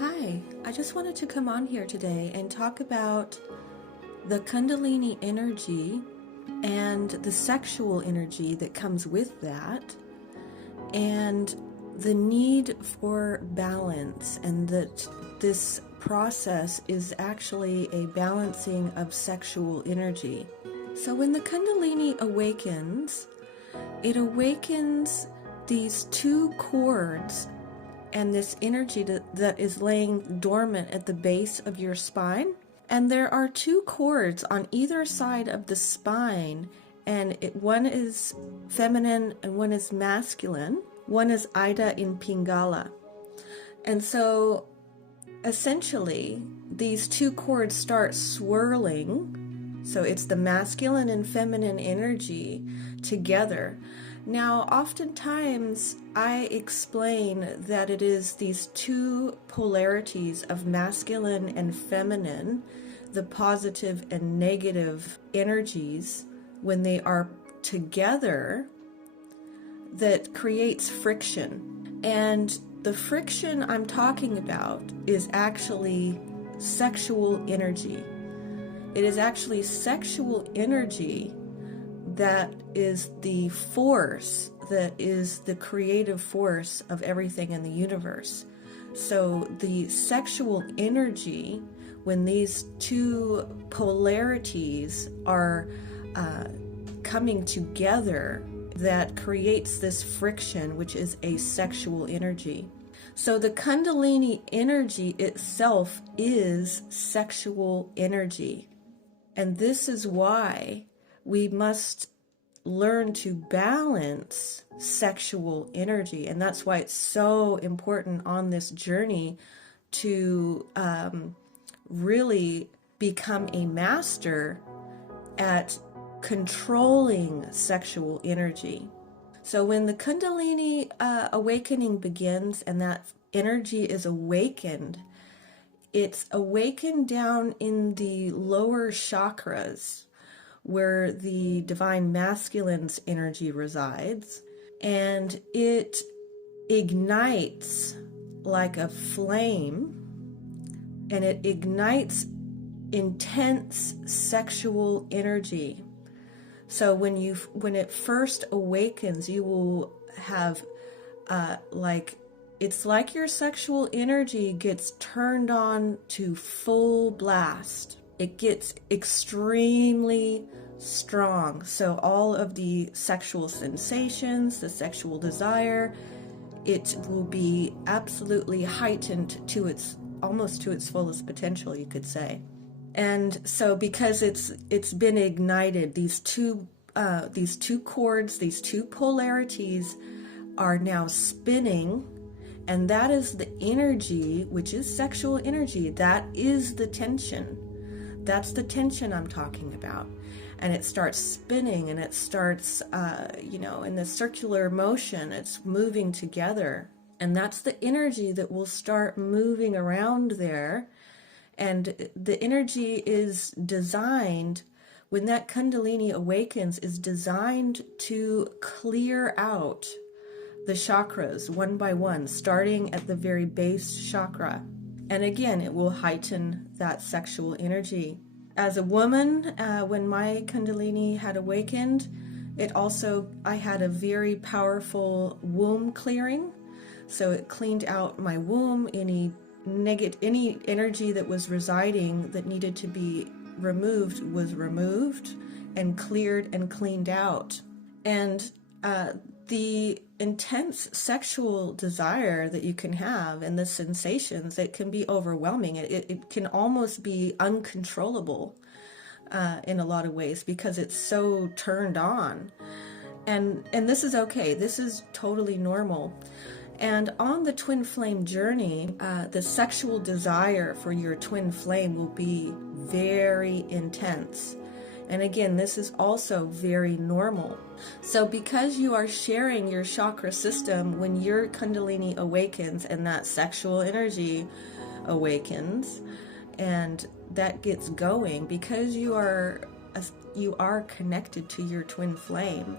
Hi, I just wanted to come on here today and talk about the Kundalini energy and the sexual energy that comes with that, and the need for balance, and that this process is actually a balancing of sexual energy. So when the Kundalini awakens, it awakens these two chords and this energy that is laying dormant at the base of your spine. And there are two chords on either side of the spine, and one is feminine and one is masculine. One is Ida in Pingala. And so essentially these two chords start swirling. So it's the masculine and feminine energy together. Now, oftentimes I explain that it is these two polarities of masculine and feminine, the positive and negative energies, when they are together, that creates friction. And the friction I'm talking about is actually sexual energy. It is actually sexual energy that is the force, that is the creative force of everything in the universe. So the sexual energy, when these two polarities are coming together, that creates this friction, which is a sexual energy. So the Kundalini energy itself is sexual energy. And this is why we must learn to balance sexual energy. And that's why it's so important on this journey to really become a master at controlling sexual energy. So when the Kundalini awakening begins and that energy is awakened, it's awakened down in the lower chakras, where the divine masculine's energy resides, and it ignites like a flame, and it ignites intense sexual energy. So when it first awakens, you will have it's like your sexual energy gets turned on to full blast. It gets extremely strong. So all of the sexual sensations, the sexual desire, it will be absolutely heightened to almost to its fullest potential, you could say. And so because it's been ignited, these two chords, these two polarities are now spinning, and that is the energy, which is sexual energy. That is the tension. That's the tension I'm talking about. And it starts spinning, and it starts, in the circular motion, it's moving together. And that's the energy that will start moving around there. And the energy is designed, when that Kundalini awakens, is designed to clear out the chakras one by one, starting at the very base chakra. And again, it will heighten that sexual energy. As a woman, when my Kundalini had awakened, I had a very powerful womb clearing. So it cleaned out my womb, any energy that was residing that needed to be removed was removed and cleared and cleaned out. And the intense sexual desire that you can have and the sensations, it can be overwhelming. It can almost be uncontrollable in a lot of ways, because it's so turned on. And this is okay. This is totally normal. And on the twin flame journey, the sexual desire for your twin flame will be very intense. And again, this is also very normal. So because you are sharing your chakra system, when your Kundalini awakens and that sexual energy awakens, and that gets going, because you are connected to your twin flame,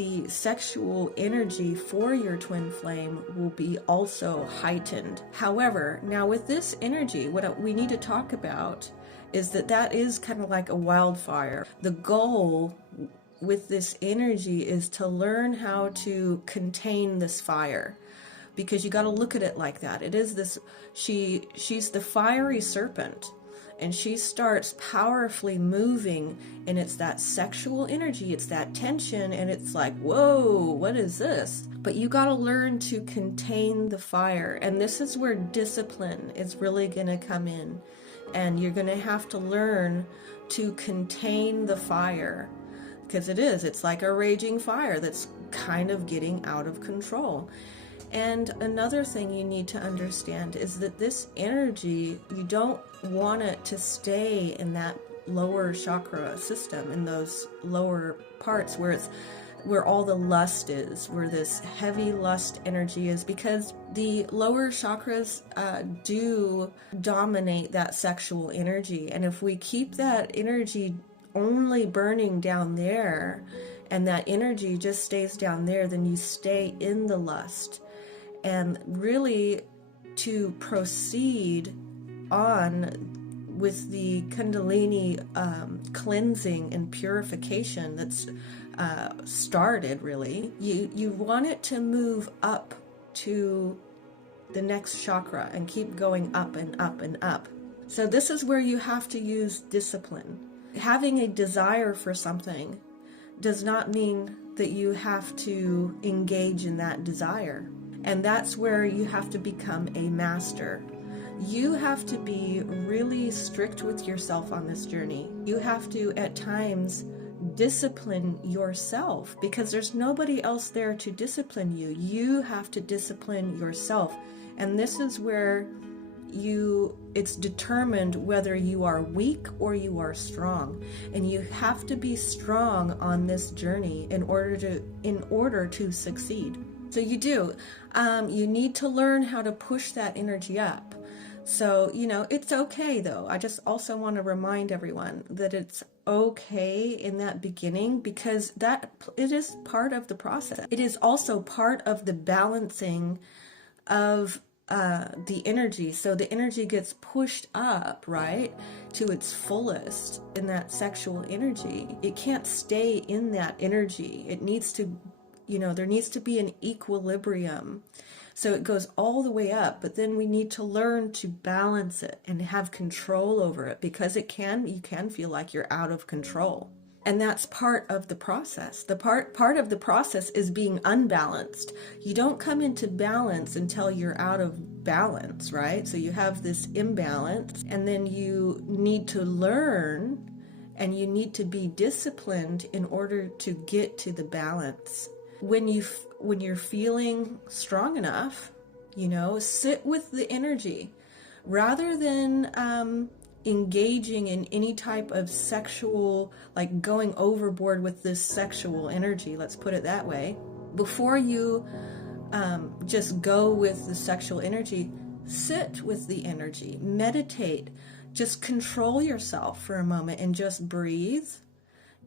the sexual energy for your twin flame will be also heightened. However, now with this energy, what we need to talk about is that is kind of like a wildfire. The goal with this energy is to learn how to contain this fire, because you got to look at it like that. It is this, she's the fiery serpent, and she starts powerfully moving, and it's that sexual energy, it's that tension, and it's like, whoa, what is this? But you got to learn to contain the fire, and this is where discipline is really going to come in, and you're going to have to learn to contain the fire, because it's like a raging fire that's kind of getting out of control. And another thing you need to understand is that this energy, you don't want it to stay in that lower chakra system, in those lower parts where all the lust is, where this heavy lust energy is, because the lower chakras do dominate that sexual energy. And if we keep that energy only burning down there, and that energy just stays down there, then you stay in the lust. And really, to proceed on with the Kundalini cleansing and purification that's started, really, you want it to move up to the next chakra and keep going up and up and up. So this is where you have to use discipline. Having a desire for something does not mean that you have to engage in that desire. And that's where you have to become a master. You have to be really strict with yourself on this journey. You have to, at times, discipline yourself, because there's nobody else there to discipline you. You have to discipline yourself. And this is where it's determined whether you are weak or you are strong. And you have to be strong on this journey in order to succeed. So you do. You need to learn how to push that energy up. So, it's okay though. I just also want to remind everyone that it's okay in that beginning, because it is part of the process. It is also part of the balancing of the energy. So the energy gets pushed up, right, to its fullest in that sexual energy. It can't stay in that energy. It needs to, there needs to be an equilibrium. So it goes all the way up, but then we need to learn to balance it and have control over it, because you can feel like you're out of control. And that's part of the process. The part of the process is being unbalanced. You don't come into balance until you're out of balance, right? So you have this imbalance, and then you need to learn, and you need to be disciplined in order to get to the balance. When you're feeling strong enough, sit with the energy rather than engaging in any type of sexual, like going overboard with this sexual energy, let's put it that way. Before you just go with the sexual energy, sit with the energy, meditate, just control yourself for a moment and just breathe.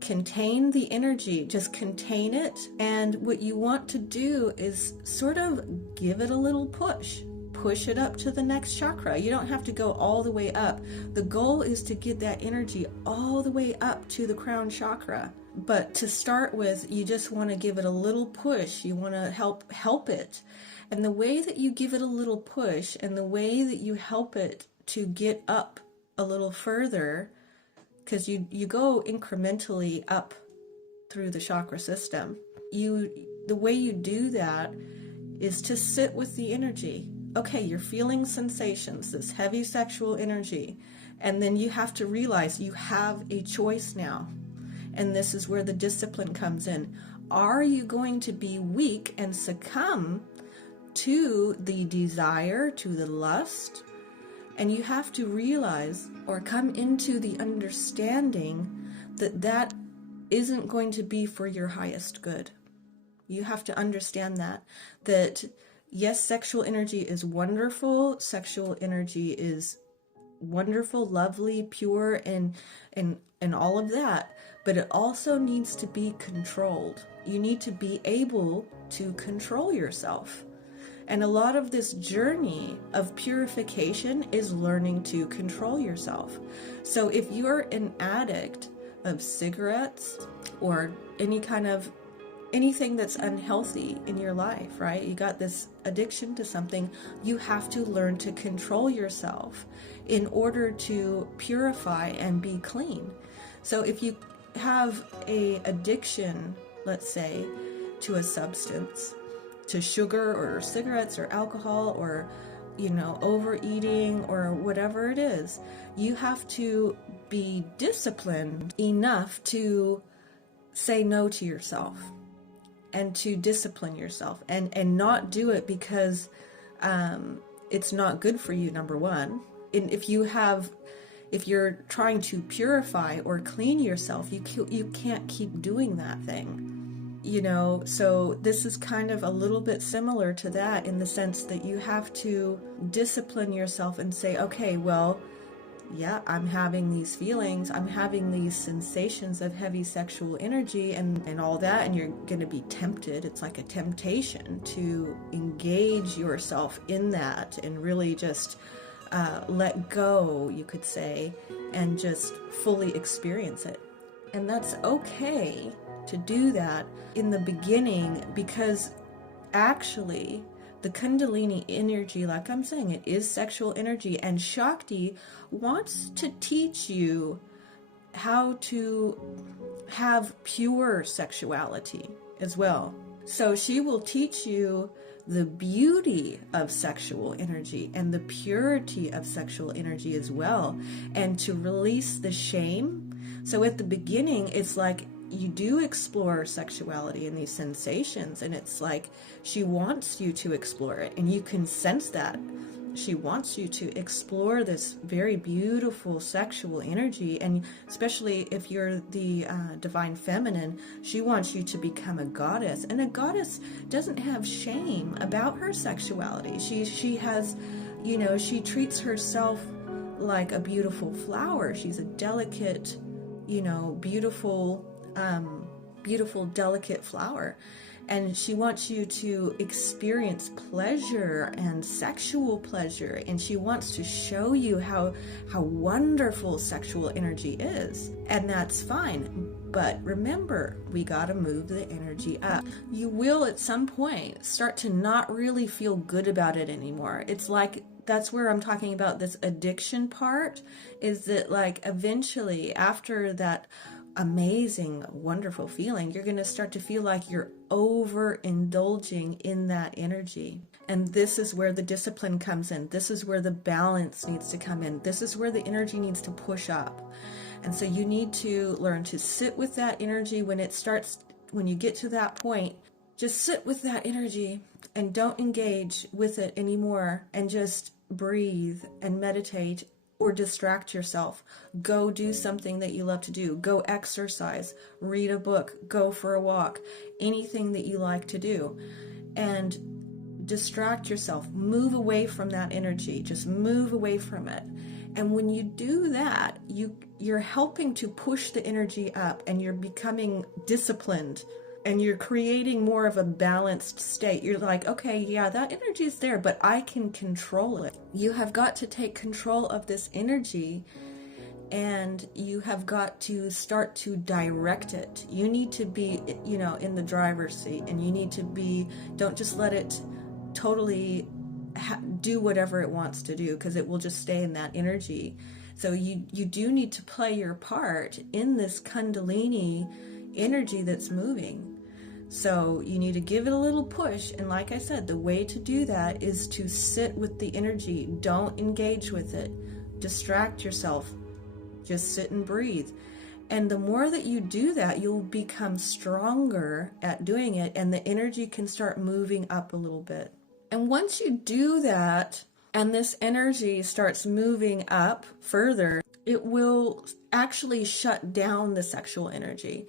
Contain the energy, just contain it. And what you want to do is sort of give it a little push it up to the next chakra. You don't have to go all the way up. The goal is to get that energy all the way up to the crown chakra. But to start with, you just want to give it a little push. You want to help it. And the way that you give it a little push, and the way that you help it to get up a little further, because you go incrementally up through the chakra system. The way you do that is to sit with the energy. Okay, you're feeling sensations, this heavy sexual energy, and then you have to realize you have a choice now. And this is where the discipline comes in. Are you going to be weak and succumb to the desire, to the lust? And you have to realize, or come into the understanding, that isn't going to be for your highest good. You have to understand that yes, sexual energy is wonderful. Sexual energy is wonderful, lovely, pure, and all of that. But it also needs to be controlled. you need to be able to control yourself. And a lot of this journey of purification is learning to control yourself. So if you're an addict of cigarettes or anything that's unhealthy in your life, right? You got this addiction to something, you have to learn to control yourself in order to purify and be clean. So if you have a addiction, let's say, to a substance, to sugar or cigarettes or alcohol or, overeating or whatever it is, you have to be disciplined enough to say no to yourself and to discipline yourself and not do it because it's not good for you, number one. And if you're trying to purify or clean yourself, you can't keep doing that thing. So this is kind of a little bit similar to that in the sense that you have to discipline yourself and say, okay, well, yeah, I'm having these feelings, I'm having these sensations of heavy sexual energy and all that, and you're going to be tempted. It's like a temptation to engage yourself in that and really just let go, you could say, and just fully experience it. And that's okay to do that in the beginning, because actually the Kundalini energy, like I'm saying, it is sexual energy, and Shakti wants to teach you how to have pure sexuality as well. So she will teach you the beauty of sexual energy and the purity of sexual energy as well, and to release the shame. So at the beginning, it's like you do explore sexuality and these sensations, and it's like she wants you to explore it, and you can sense that. She wants you to explore this very beautiful sexual energy, and especially if you're the divine feminine, she wants you to become a goddess. And a goddess doesn't have shame about her sexuality. She has, she treats herself like a beautiful flower. She's a delicate, beautiful, delicate flower. And she wants you to experience pleasure and sexual pleasure. And she wants to show you how wonderful sexual energy is. And that's fine. But remember, we got to move the energy up. You will at some point start to not really feel good about it anymore. It's like, that's where I'm talking about this addiction part, is that like eventually after that amazing, wonderful feeling, you're going to start to feel like you're overindulging in that energy. And this is where the discipline comes in. This is where the balance needs to come in. This is where the energy needs to push up. And so you need to learn to sit with that energy when you get to that point. Just sit with that energy and don't engage with it anymore, and just breathe and meditate or distract yourself. Go do something that you love to do. Go exercise, read a book, go for a walk, anything that you like to do. And distract yourself. Move away from that energy. Just move away from it. And when you do that, you're helping to push the energy up, and you're becoming disciplined, and you're creating more of a balanced state. You're like, okay, yeah, that energy is there, but I can control it. You have got to take control of this energy, and you have got to start to direct it. You need to be, in the driver's seat, and you need to be, don't just let it totally do whatever it wants to do, because it will just stay in that energy. So you do need to play your part in this Kundalini energy that's moving. So you need to give it a little push, and like I said, the way to do that is to sit with the energy. Don't engage with it. Distract yourself. Just sit and breathe. And the more that you do that, you'll become stronger at doing it, and the energy can start moving up a little bit. And once you do that, and this energy starts moving up further, it will actually shut down the sexual energy.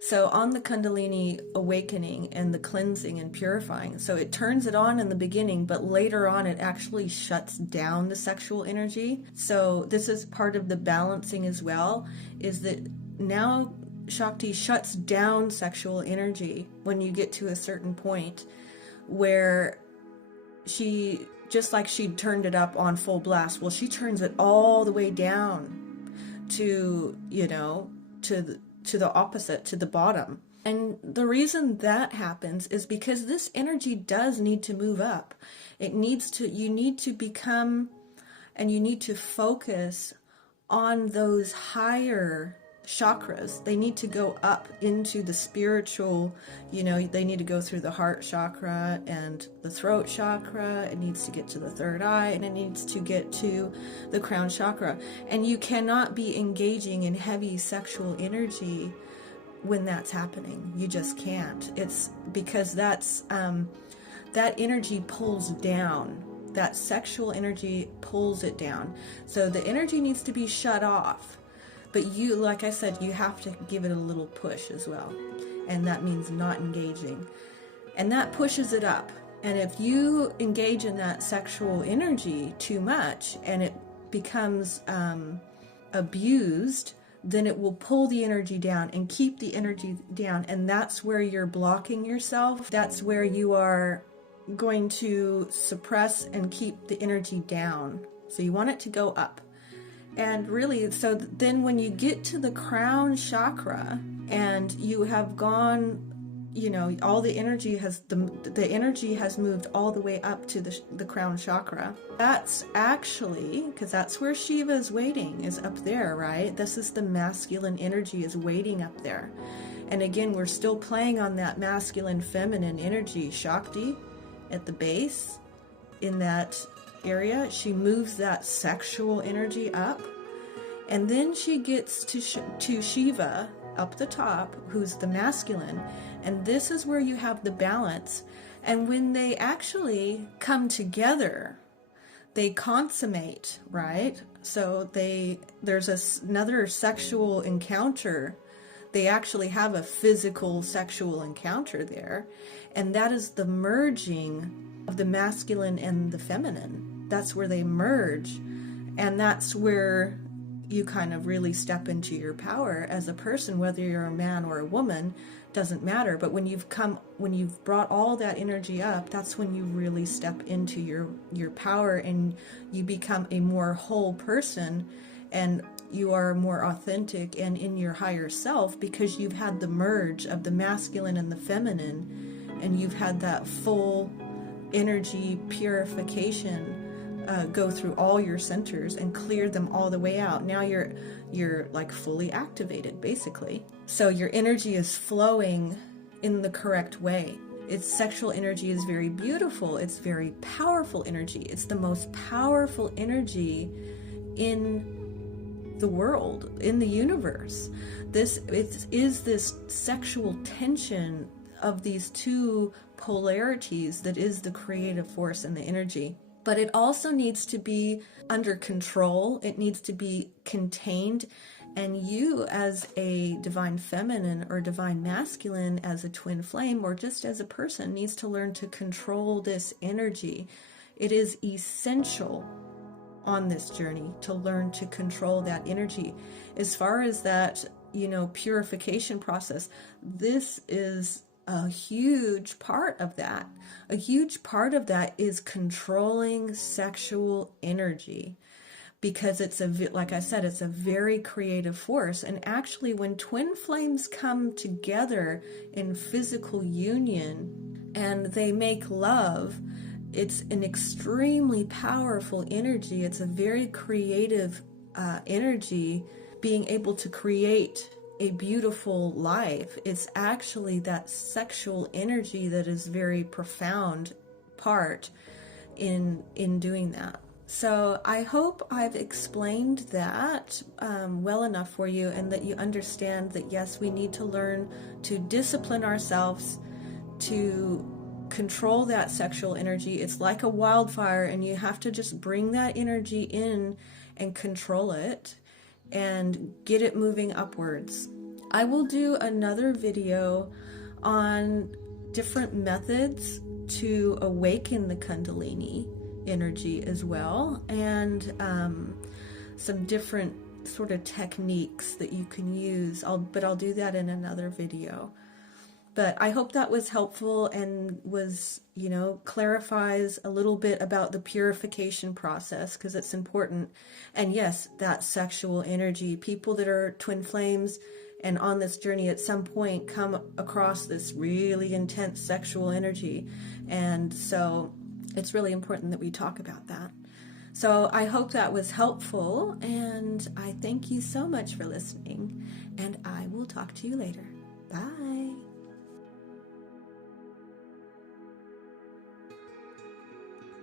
So on the Kundalini awakening and the cleansing and purifying, so it turns it on in the beginning, but later on it actually shuts down the sexual energy. So this is part of the balancing as well, is that now Shakti shuts down sexual energy when you get to a certain point where she, just like she turned it up on full blast, well, she turns it all the way down to, to the opposite, to the bottom. And the reason that happens is because this energy does need to move up. You need to become, and you need to focus on those higher chakras. They need to go up into the spiritual, they need to go through the heart chakra and the throat chakra. It needs to get to the third eye, and it needs to get to the crown chakra. And you cannot be engaging in heavy sexual energy when that's happening. You just can't. It's because that energy pulls down. That sexual energy pulls it down. So the energy needs to be shut off. But you, like I said, you have to give it a little push as well. And that means not engaging. And that pushes it up. And if you engage in that sexual energy too much and it becomes abused, then it will pull the energy down and keep the energy down. And that's where you're blocking yourself. That's where you are going to suppress and keep the energy down. So you want it to go up. And really, so then when you get to the crown chakra and you have gone, all the energy the energy has moved all the way up to the crown chakra. That's actually, because that's where Shiva is waiting, is up there, right? This is the masculine energy is waiting up there. And again, we're still playing on that masculine feminine energy. Shakti at the base in that area, she moves that sexual energy up, and then she gets to Shiva up the top, who's the masculine, and this is where you have the balance. And when they actually come together, they consummate, right? So there's another sexual encounter. They actually have a physical sexual encounter there, and that is the merging of the masculine and the feminine. That's where they merge, and that's where you kind of really step into your power as a person, whether you're a man or a woman, doesn't matter. But when you've brought all that energy up, that's when you really step into your power, and you become a more whole person, and you are more authentic and in your higher self, because you've had the merge of the masculine and the feminine, and you've had that full energy purification go through all your centers and clear them all the way out. Now you're like fully activated, basically. So your energy is flowing in the correct way. Its sexual energy is very beautiful. It's very powerful energy. It's the most powerful energy in the world, in the universe. It is this sexual tension of these two polarities that is the creative force and the energy. But it also needs to be under control. It needs to be contained. And you, as a divine feminine or divine masculine, as a twin flame, or just as a person, needs to learn to control this energy. It is essential on this journey to learn to control that energy. As far as that, purification process, this is a huge part of that. A huge part of that is controlling sexual energy, because like I said, it's a very creative force. And actually, when twin flames come together in physical union and they make love, it's an extremely powerful energy. It's a very creative energy, being able to create a beautiful life. It's actually that sexual energy that is very profound part in doing that. So I hope I've explained that well enough for you, and that you understand that yes, we need to learn to discipline ourselves to control that sexual energy. It's like a wildfire, and you have to just bring that energy in and control it and get it moving upwards. I will do another video on different methods to awaken the Kundalini energy as well, and some different sort of techniques that you can use. But I'll do that in another video. But I hope that was helpful and was, clarifies a little bit about the purification process, because it's important. And yes, that sexual energy, people that are twin flames and on this journey at some point come across this really intense sexual energy. And so it's really important that we talk about that. So I hope that was helpful, and I thank you so much for listening, and I will talk to you later. Bye.